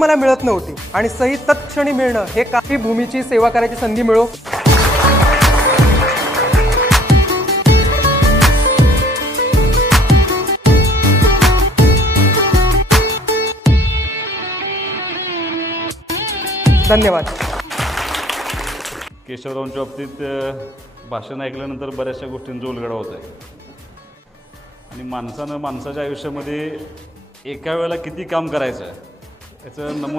मला मिळत नव्हती आणि सही तत्क्षणी मिळणं हे काही भूमीची सेवा करायची संधी मिळो। धन्यवाद। केशवरावांच्या बाबतीत भाषण ऐकल्यानंतर बऱ्याचशा गोष्टींचा उलगडा होत आहे आणि माणसानं माणसाच्या आयुष्यामध्ये एका वेळेला किती काम करायचं याचं नमूना